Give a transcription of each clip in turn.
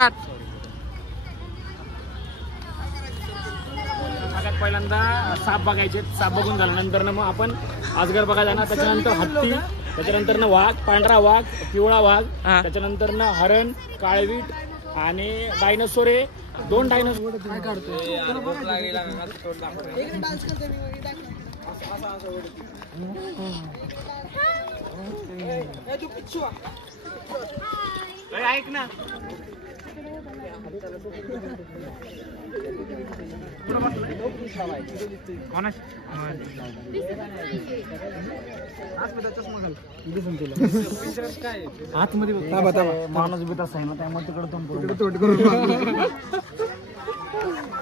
सगळ्यात पहिल्यांदा साप बघायचे. साप बघून झाल्यानंतर मग आपण अजगर बघायला जाणार. त्याच्यानंतर हत्ती, त्याच्यानंतर वाघ, पांढरा वाघ, पिवळा वाघ, त्याच्यानंतर हरण, काळवीट आणि डायनोसोर आहे. 2 डायनोसोर काय काढतो. ऐक ना, आतमध्ये माणूस बी तसा आहे ना, त्यामुळे तिकडे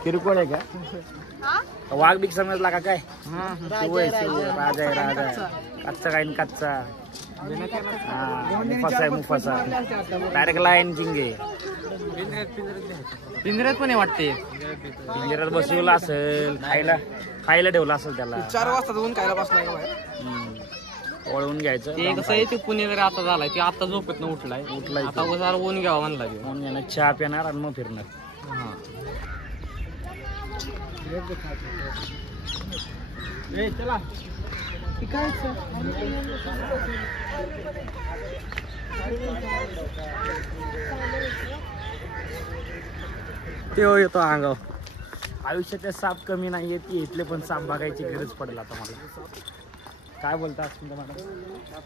किरकोळ आहे का? वाघ बीक समजला का काय? राजा आहे राजा. कच्चा काय कच्चा मुफासा आहे. मुफासा डायरेक्ट लायन किंग आहे. पिंजऱ्यात पण वाटते. पिंजऱ्यात बसवलं असेल, खायला ठेवलं असेल त्याला. 4 वाजता जाऊन खायला बसलाय. वळवून घ्यायचं. ते कसं आहे, ते पुणे जरी आता झालाय, ते आता झोपेत न उठलाय. आता जरा ऊन घ्यावा म्हणला. ऊन घेणार, चहा पिणार आणि मग फिरणार. चला ते येतो अंगाव. आयुष्याचे साप कमी नाहीये, ती इथले पण साप बघायची गरज पडेल आता मला. काय बोलतात मॅडम?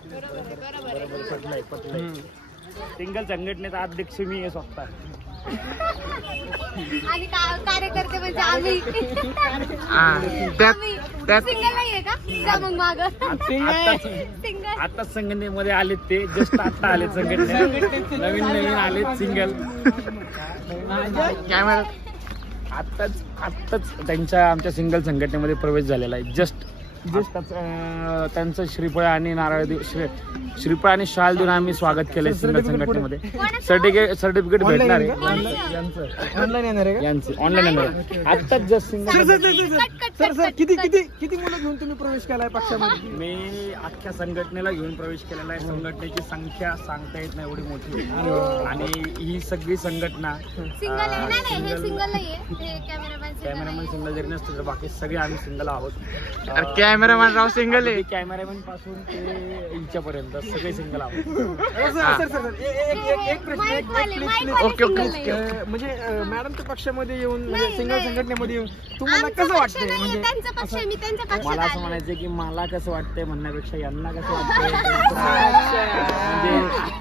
बरोबर, पटलंय. सिंगल संघटनेचा अध्यक्ष मी आहे स्वतः. आणि कार्यकर्ते म्हणजे आम्ही. आता संघटनेमध्ये आलेत ते. जस्ट आता आले संघटनेत. नवीन आलेत सिंगल. आत्ताच आमच्या सिंगल संघटनेमध्ये प्रवेश झालेला आहे. जस्ट त्यांचं श्रीफळ आणि नारळ श्रीफळ आणि शाल देऊन आम्ही स्वागत केलंय सिंगल संघटनेमध्ये. सर्टिफिकेट भेटणार आहे. यांचं ऑनलाईन येणार आहे. आत्ताच जस्ट सिंगल. किती मुलं घेऊन तुम्ही प्रवेश केलाय पक्षामध्ये? मी अख्ख्या संघटनेला घेऊन प्रवेश केलेला आहे. संघटनेची संख्या सांगता येत नाही, एवढी मोठी. आणि ही सगळी संघटना कॅमेरामॅन सिंगल जरी नसतो तर बाकी सगळे आम्ही सिंगल आहोत. कॅमेरामॅन राव सिंगल आहे. कॅमेरामॅन पासून ते इंच्यापर्यंत सगळे सिंगल आहोत. एक प्रश्न. ओके. म्हणजे मॅडमच्या पक्षामध्ये येऊन, सिंगल संघटनेमध्ये येऊन तुम्हाला कसं वाटतंय? म्हणजे मला असं म्हणायचं की मला कसं वाटतंय म्हणण्यापेक्षा यांना कसं वाटतंय म्हणजे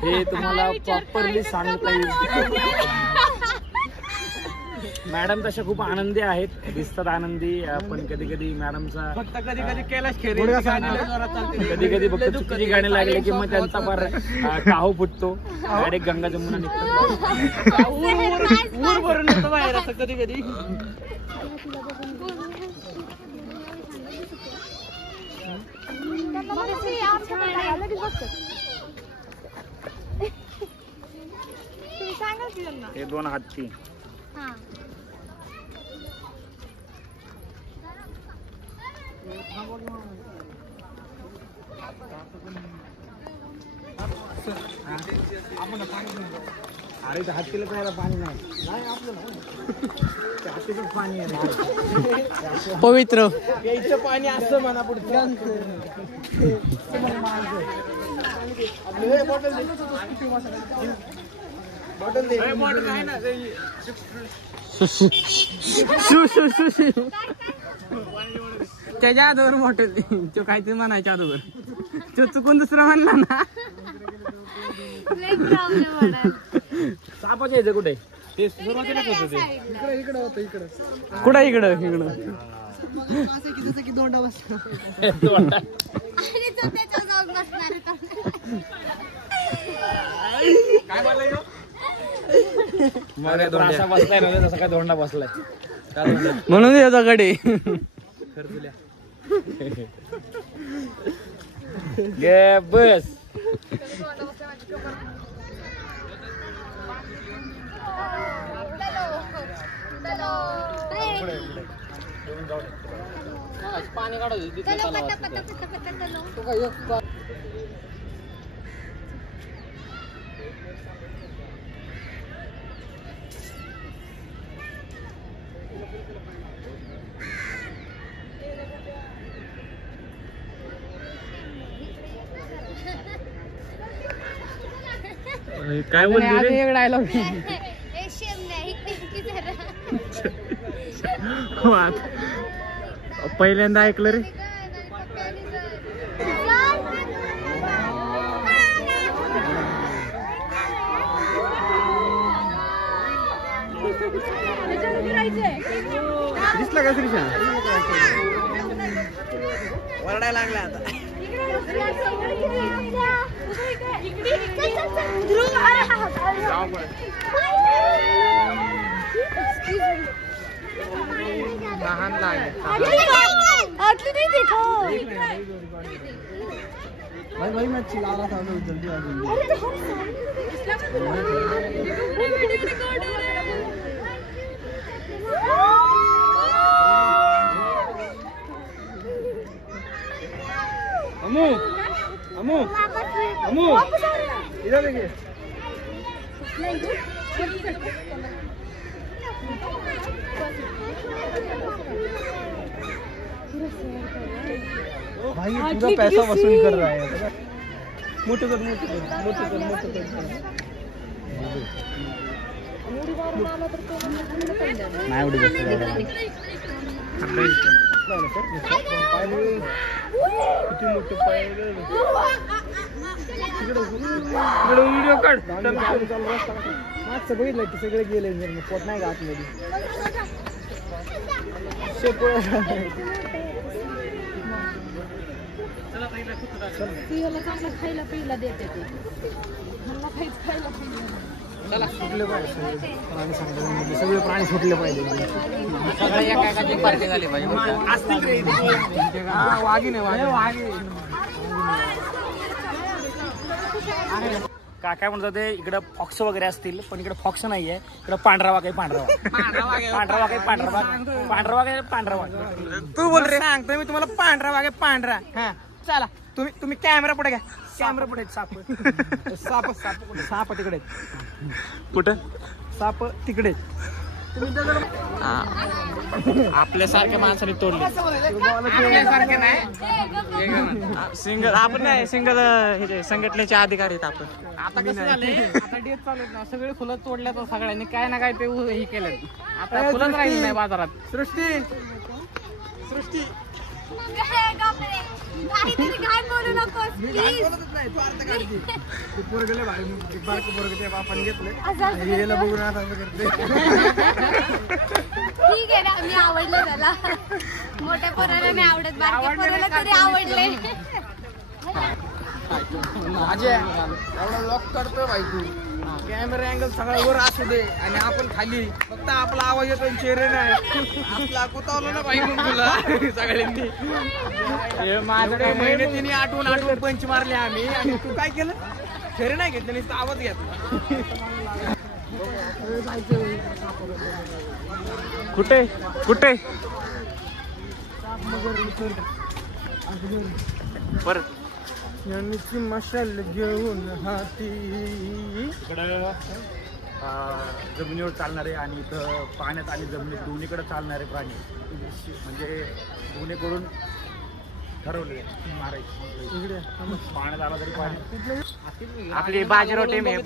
हे तुम्हाला प्रॉपरली सांगता येईल. मॅडम तशा खूप आनंदी आहेत, दिसतात आनंदी. पण कधी मॅडमचा कधी फक्त चुकीची गाणी लागली की मग त्यांचा फार काहू फुटतो. डायरेक्ट गंगा जमुना निघतो. बाहेर असं कधी हे 2 हत्ती. अरे तर हत्तीला प्यायला पाणी नाही आपलं. हत्तीचं पाणी आहे पवित्र. प्यायचं पाणी असं म्हणा पुढचं. त्याच्या अगोदर बॉटल तो काहीतरी म्हणायच्या अगोदर तो चुकून दुसरं म्हणला ना. सापाच्या यायचं कुठे? ते सुरुवातीलाच होतं. ते इकडं होतं. कुठं इकडं की दोंडा बसला. काय बोललाय असा बसलाय ना, तसा काय दोंडा बसलाय म्हणून याचा कडे. बस पाणी काढायचं. काय बोलली रे? एक डायलॉग पहिल्यांदा ऐकलं रे. दिसला का श्रीशा? वरडायला लागला आता. लहान भाई मैं चिल्ला रहा था जल्दी आ जल्दी. अमू अमू अमू इधर देखिए. भाई ये पूरा पैसा वसूल कर रहा है. मोठं कर. नाही एवढी गोष्ट व्हिडिओ काढ. मागचं बघितलं की सगळे गेले पोट नाही का आतमध्ये. खायला पियला देते ते खायला चला सुटले पाहिजे प्राणी संग्रहालयामध्ये सगळे प्राणी सुटले पाहिजे. वाघीण काय म्हणतात ते इकडं फॉक्स वगैरे असतील पण इकडे फॉक्स नाहीये. इकडे पांढरा वाघ आहे. पांढरा वाघ. तू बोल रे. सांगतोय मी तुम्हाला पांढरा वाघ आहे. पांढरा. हा चला तुम्ही कॅमेरा पुढे घ्या. कॅमेरा पुढे. साप तिकडे. कुठं? साप तिकडे. आपल्यासारख्या माणसाने तोडले. आपल्यासारखे नाही. सिंगल आपण नाही. सिंगल हे संघटनेचे अधिकारी आहेत आपण. आता कसं झाले. आता डेट चालू आहेत ना. सगळे फुलं तोडल्यात सगळ्यांनी. काय ना काय ते हे केलं. आता फुलंच राहिली नाही बाजारात. सृष्टी काहीतरी घाण बोलू नकोस प्लीज. ठीक आहे ना. मी आवडलं त्याला. मोठ्या पोराला नाही आवडत. बारक्या पोराला तरी आवडले. एवढा लॉक करतोय भाई तू. कॅमेरा अँगल सगळा वर असू दे आणि आपण खाली. फक्त आपला आवाज येतो चेहरे नाही. आपला कुतावलं ना भाई मग तुला सगळ्यांनी. माझ्याकडे महिन्यात आठवून पंच मारले आम्ही. आणि तू काय केलं? चेहरे नाही घेतले नुसतं आवाज घेतला. कुठे परत यांची मशाल घेऊन हाती. इकडं जमिनीवर चालणारे आणि इथं पाण्यात आणि जमिनीत दोन्हीकडे चालणारे प्राणी म्हणजे दोन्हीकडून ठरवले मारायचे. पाण्यात आला तरी पाणी. आपली बाजीराव टीम आहे.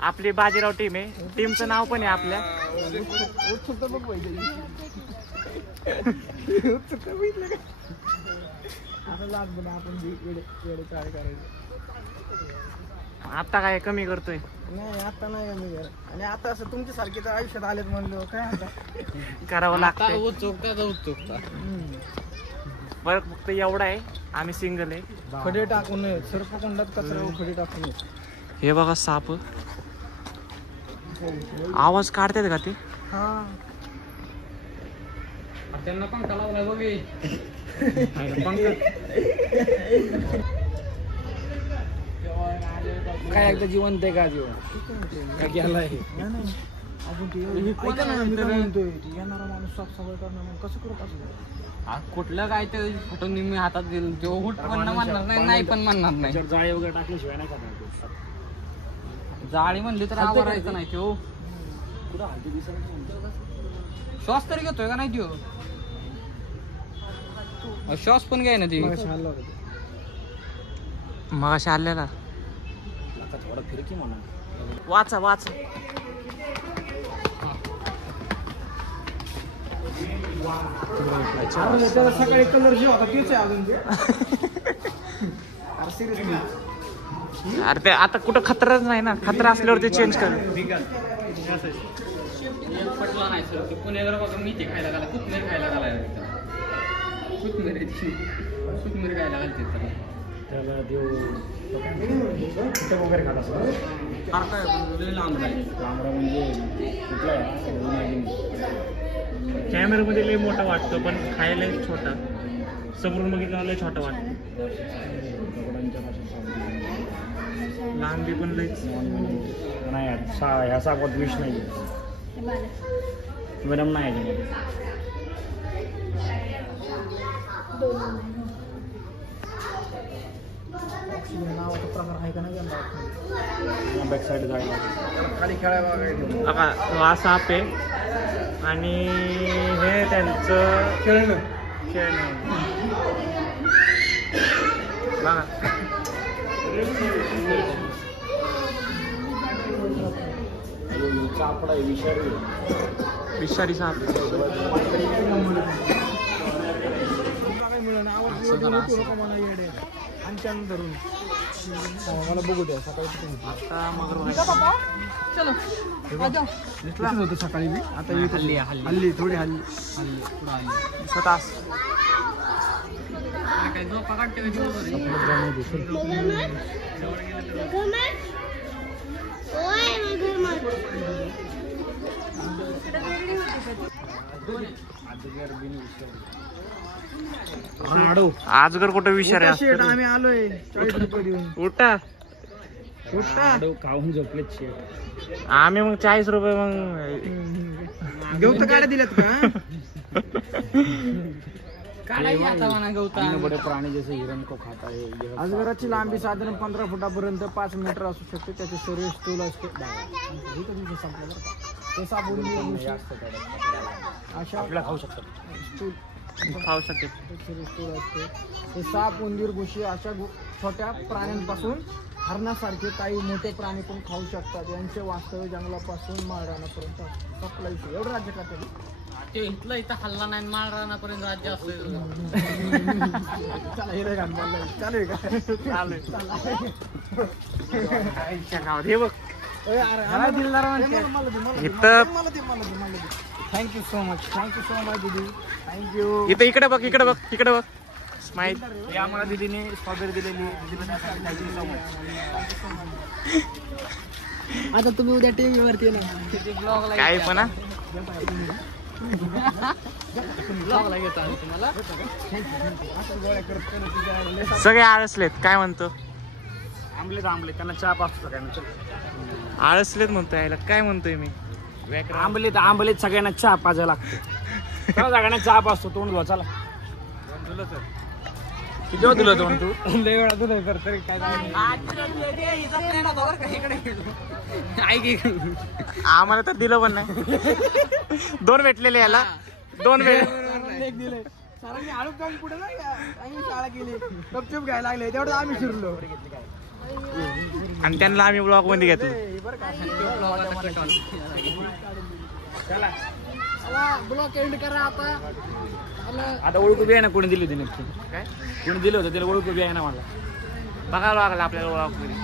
आपली बाजीराव टीम आहे. टीमचं नाव पण आहे आपल्या. आता काय कमी करतोय? नाही आता नाही कमी कर. आणि आता असं तुमच्या सारखे तर आयुष्यात आलेत म्हणलं काय आता करावं लागतं. फरक फक्त एवढा आहे. आम्ही सिंगल आहे. खडे टाकू नये. सर्पकुंडात कचरा खडे टाकू नये. हे बघा साप आवाज काढतात का ते? हा त्यांना पंखा लावलाय बघे. काय एकदा जिवंत आहे का? जीवन काय गेलाय. येणारा माणूस साफसफाई करणार कसं करत असं. कुठलं काय ते फुटून मी हातात दिलं तो हुट पण म्हणणार नाही पण म्हणणार नाही. जाळी वगैरे टाकल्याशिवाय नाही करणार. जाळी म्हणली तर आवरायचं नाही तो. श्वास तरी घेतोय का नाही तो? श्वास पण घ्याय ना ती. मग आलेला थोडं फिरकी म्हणून वाचा वाचा. त्याला सकाळी कलर जे होता तेच आहे अजून ते. अरे सिरियसली अरे ते आता कुठं खतराच नाही ना, खतरा असल्यावर ते चेंज कर. पटला नाही सर ते पुण्याला बघा मी ते खायला घाला कोथमीर खायला घालायला कोथमीर खायला घालते त्याला देऊ वगैरे खात असं लांब आहे लांबडा म्हणजे कुठला आहे कॅमेरामध्ये लय मोठा वाटतो पण खायला छोटा, समोरून बघितलं लय छोटा वाटतो. दगडांच्या भाषेत लांबी पण लयच. नाही यार ह्या सापात विष नाही मॅडम नाही याच्यामध्ये. नावाचा प्रकार आहे का नाही बॅक साईड जायला खाली खेळायला वगैरे बघा हा साप आहे आणि हे त्यांचं खेळणं खेळणं बघा. चापडा आहे विषारी विषारी साप. मिळणं आवाज मला येडे आणि त्यानं धरून मला बघू द्या सकाळी आता मगर दिसलं होतं सकाळी मी आता येत हल्ली थोडी हल्ली स्वतः काय झोपा काढते आजगर कुठं विषारी असतं. आम्ही आलोय 40 रुपये देऊन उठा खाऊन झोपलेत शेट. आम्ही मग 40 रुपये मग घेऊ तर गाड्या दिल्यात का काढायची आता म्हणा गवता अन्य बडे प्राणी जसे हिरण को खाता है यह अजगराची लांबी साधारण 15 फुटापर्यंत 5 मीटर असू शकते. त्याचे शरीर स्थूल असते. ते साबून अशा आपल्याला खाऊ शकतात. स्थूल खाऊ शकते. शरीर स्थूल असते. ते साप, उंदीर, घुशी अशा छोट्या प्राण्यांपासून हरणासारखे काही मोठे प्राणी पण खाऊ शकतात. यांचे वास्तव्य जंगलापासून माळरानापर्यंत सप्लाय एवढं राज्य करतात. ते इथलं इथं हल्ला नाही माळ रानापर्यंत राज्य असतं. चला हे गाणं बोललंय. चालेल का हे बघ इथं थँक्यू सो मच दीदी थँक्यू. इथं इकडे बघ इकडे बघ इकडे बघ स्माईल. हे आम्हाला दीदीने स्ट्रॉबेरी दिलेली थँक्यू सो मच. आता तुम्ही उद्या टीव्ही वरती ना काय पण हा? सगळे आळसलेत काय म्हणतो. आंबलेत त्यांना चहा पाचतो सगळ्यांना. चल. आळसलेत म्हणतो यायला काय म्हणतोय मी. आंबलेत सगळ्यांना चहा पाजायला लागतो. चला सगळ्यांना चहा पाचतो. तोंड धुवा चला. किती वेळ दिलं तोंड तू लय वेळा तुला तर तरी काय आम्हाला तर दिलं पण नाही. 2 भेटलेले याला 2 वेळ एक दिले सरांनी हळू काम पुढे नाही का आम्ही शाळा केली गपचूप घ्यायला लागले तेवढं आम्ही शिरलो. आणि त्यांना आम्ही ब्लॉग मध्ये घेतलो. बरं का ब्लॉक एंड करा आता. आता ओळखू बी आहे ना कोणी दिली होती नक्की. काय कोणी दिलं होतं त्याला ओळखू बी आहे ना मला. बघायला लागला आपल्याला ब्लॉग मध्ये.